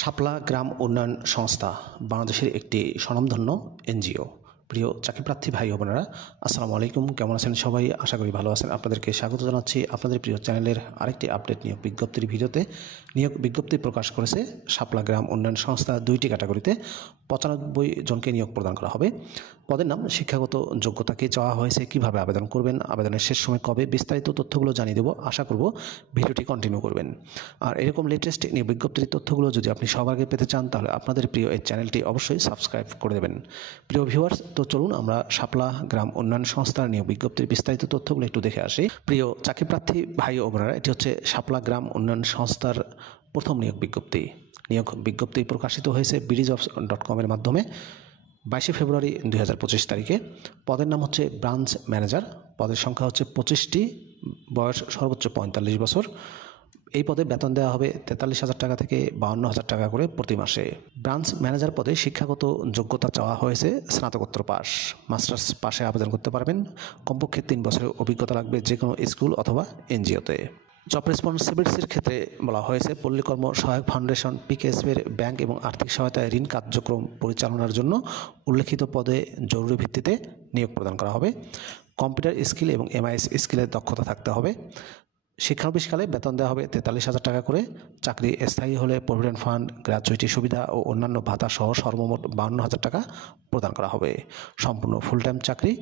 শাপলা গ্রাম উন্নয়ন সংস্থা বাংলাদেশের একটি স্বনামধন্য এনজিও। প্রিয় চাকরিপ্রার্থী ভাই ও বোনেরা, আসসালামু আলাইকুম। কেমন আছেন সবাই? আশা করি ভালো আছেন। আপনাদেরকে স্বাগত জানাচ্ছি আপনাদের প্রিয় চ্যানেলের আরেকটি আপডেট নিয়োগ বিজ্ঞপ্তির ভিডিওতে। নিয়োগ বিজ্ঞপ্তি প্রকাশ করেছে শাপলা গ্রাম উন্নয়ন সংস্থা। 2টি ক্যাটাগরিতে 95 জনকে নিয়োগ প্রদান করা হবে। পদের নাম, শিক্ষাগত যোগ্যতা কি চাওয়া হয়েছে, কিভাবে আবেদন করবেন, আবেদনের শেষ সময় কবে, বিস্তারিত তথ্যগুলো জানিয়ে দেবো। আশা করব ভিডিওটি কন্টিনিউ করবেন। আর এরকম লেটেস্ট নিয়োগ বিজ্ঞপ্তির তথ্যগুলো যদি আপনি সবার আগে পেতে চান, তাহলে আপনাদের প্রিয় এই চ্যানেলটি অবশ্যই সাবস্ক্রাইব করে দেবেন। প্রিয় ভিউয়ার্স, তো চলুন আমরা শাপলা গ্রাম উন্নয়ন সংস্থার নিয়োগ বিজ্ঞপ্তির বিস্তারিত তথ্যগুলো একটু দেখে আসি। প্রিয় চাকরিপ্রার্থী ভাই ও বোনেরা, এটি হচ্ছে শাপলা গ্রাম উন্নয়ন সংস্থার প্রথম নিয়োগ বিজ্ঞপ্তি। নিয়োগ বিজ্ঞপ্তি প্রকাশিত হয়েছে BDjobs.com এর মাধ্যমে 22 ফেব্রুয়ারি 2025 তারিখে। পদের নাম হচ্ছে ব্রাঞ্চ ম্যানেজার। পদের সংখ্যা হচ্ছে 25টি। বয়স সর্বোচ্চ 45 বছর। এই পদে বেতন দেওয়া হবে 43,000 টাকা থেকে 52,000 টাকা করে প্রতি মাসে। ব্রাঞ্চ ম্যানেজার পদে শিক্ষাগত যোগ্যতা চাওয়া হয়েছে স্নাতকোত্তর পাস, মাস্টার্স পাশে আবেদন করতে পারবেন। কমপক্ষে 3 বছরের অভিজ্ঞতা লাগবে যে কোনো স্কুল অথবা এনজিওতে। জব রেসপন্সিবিলিটির ক্ষেত্রে বলা হয়েছে, পল্লীকর্ম সহায়ক ফাউন্ডেশন পিকেএসবির ব্যাংক এবং আর্থিক সহায়তায় ঋণ কার্যক্রম পরিচালনার জন্য উল্লেখিত পদে জরুরি ভিত্তিতে নিয়োগ প্রদান করা হবে। কম্পিউটার স্কিল এবং MIS স্কিলের দক্ষতা থাকতে হবে। শিক্ষানবিশকালে বেতন দেওয়া হবে 43,000 টাকা করে। চাকরি স্থায়ী হলে প্রভিডেন্ট ফান্ড, গ্র্যাচুইটি সুবিধা ও অন্যান্য ভাতা সহ সর্বমোট 52,000 টাকা প্রদান করা হবে। সম্পূর্ণ ফুল টাইম চাকরি।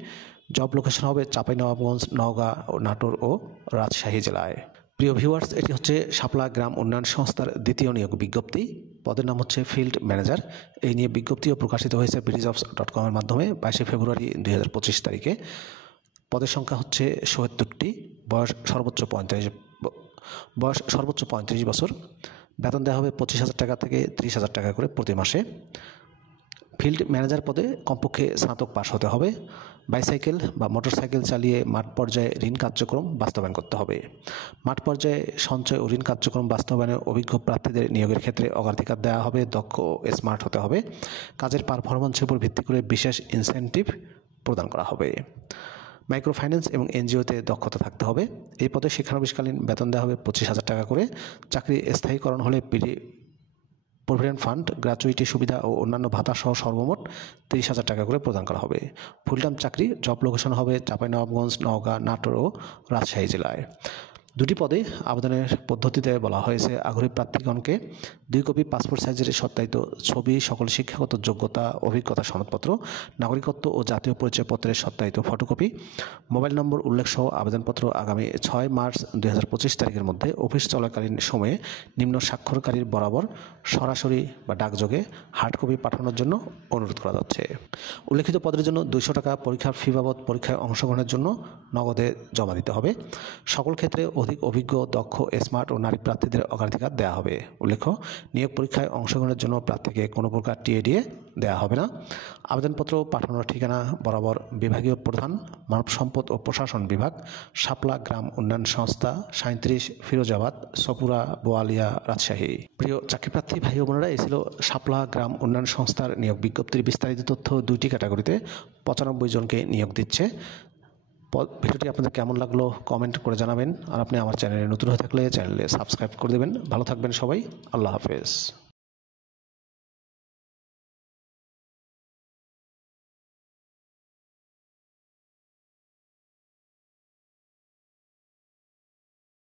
জব লোকেশন হবে চাঁপাইনবাবগঞ্জ, নওগাঁ, নাটোর ও রাজশাহী জেলায়। প্রিয় ভিউয়ার্স, এটি হচ্ছে শাপলা গ্রাম উন্নয়ন সংস্থার দ্বিতীয় নিয়োগ বিজ্ঞপ্তি। পদের নাম হচ্ছে ফিল্ড ম্যানেজার। এই নিয়োগ বিজ্ঞপ্তিও প্রকাশিত হয়েছে BDjobs.com এর মাধ্যমে 22 ফেব্রুয়ারি 2025 তারিখে। পদের সংখ্যা হচ্ছে 77টি। বয়স সর্বোচ্চ 35 বছর। বেতন দেওয়া হবে 25,000 টাকা থেকে 30,000 টাকা করে প্রতি মাসে। ফিল্ড ম্যানেজার পদে কমপক্ষে স্নাতক পাস হতে হবে। বাইসাইকেল বা মোটরসাইকেল চালিয়ে মাঠ পর্যায়ে ঋণ কার্যক্রম বাস্তবায়ন করতে হবে। মাঠ পর্যায়ে সঞ্চয় ও ঋণ কার্যক্রম বাস্তবায়নে অভিজ্ঞ প্রার্থীদের নিয়োগের ক্ষেত্রে অগ্রাধিকার দেওয়া হবে। দক্ষ ও স্মার্ট হতে হবে। কাজের পারফরমেন্সের উপর ভিত্তি করে বিশেষ ইনসেনটিভ প্রদান করা হবে। মাইক্রো ফাইন্যান্স এবং এনজিওতে দক্ষতা থাকতে হবে। এই পদে শিক্ষানবিশকালীন বেতন দেওয়া হবে 25,000 টাকা করে। চাকরি স্থায়ীকরণ হলে প্রভিডেন্ট ফান্ড, গ্র্যাচুইটি সুবিধা ও অন্যান্য ভাতা সহ সর্বমোট 30,000 টাকা করে প্রদান করা হবে। ফুল টাইম চাকরি। জব লোকেশন হবে চাঁপাইনবাবগঞ্জ, নওগাঁ, নাটোর ও রাজশাহী জেলায়। 2টি পদে আবেদনের পদ্ধতিতে বলা হয়েছে, আগ্রহী প্রার্থীগণকে 2 কপি পাসপোর্ট সাইজের সত্যায়িত ছবি, সকল শিক্ষাগত যোগ্যতা, অভিজ্ঞতা সনদপত্র, নাগরিকত্ব ও জাতীয় পরিচয়পত্রের সত্যায়িত ফটোকপি, মোবাইল নম্বর উল্লেখ সহ আবেদনপত্র আগামী 6 মার্চ 2025 তারিখের মধ্যে অফিস চলাকালীন সময়ে নিম্ন স্বাক্ষরকারীর বরাবর সরাসরি বা ডাকযোগে হার্ড কপি পাঠানোর জন্য অনুরোধ করা যাচ্ছে। উল্লেখিত পদের জন্য 200 টাকা পরীক্ষার ফি বাবদ পরীক্ষায় অংশগ্রহণের জন্য নগদে জমা দিতে হবে। সকল ক্ষেত্রে অধিক অভিজ্ঞ, দক্ষ, স্মার্ট ও নারী প্রার্থীদের অগ্রাধিকার দেওয়া হবে। উল্লেখ্য, নিয়োগ পরীক্ষায় অংশগ্রহণের জন্য প্রার্থীকে কোনো প্রকার টিএডিএ দেওয়া হবে না। আবেদনপত্র পাঠানোর ঠিকানা বরাবর বিভাগীয় প্রধান, মানব সম্পদ ও প্রশাসন বিভাগ, শাপলা গ্রাম উন্নয়ন সংস্থা, 37 ফিরোজাবাদ, সপুরা, বোয়ালিয়া, রাজশাহী। প্রিয় চাকরিপ্রার্থী ভাই ও বোনেরা, এই ছিল শাপলা গ্রাম উন্নয়ন সংস্থার নিয়োগ বিজ্ঞপ্তির বিস্তারিত তথ্য। 2টি ক্যাটাগরিতে 95 জনকে নিয়োগ দিচ্ছে। ভিডিওটি আপনাদের কেমন লাগলো কমেন্ট করে জানাবেন। আর আপনি আমার চ্যানেলে নতুন হয়ে থাকলে চ্যানেলে সাবস্ক্রাইব করে দেবেন। ভালো থাকবেন সবাই। আল্লাহ হাফেজ।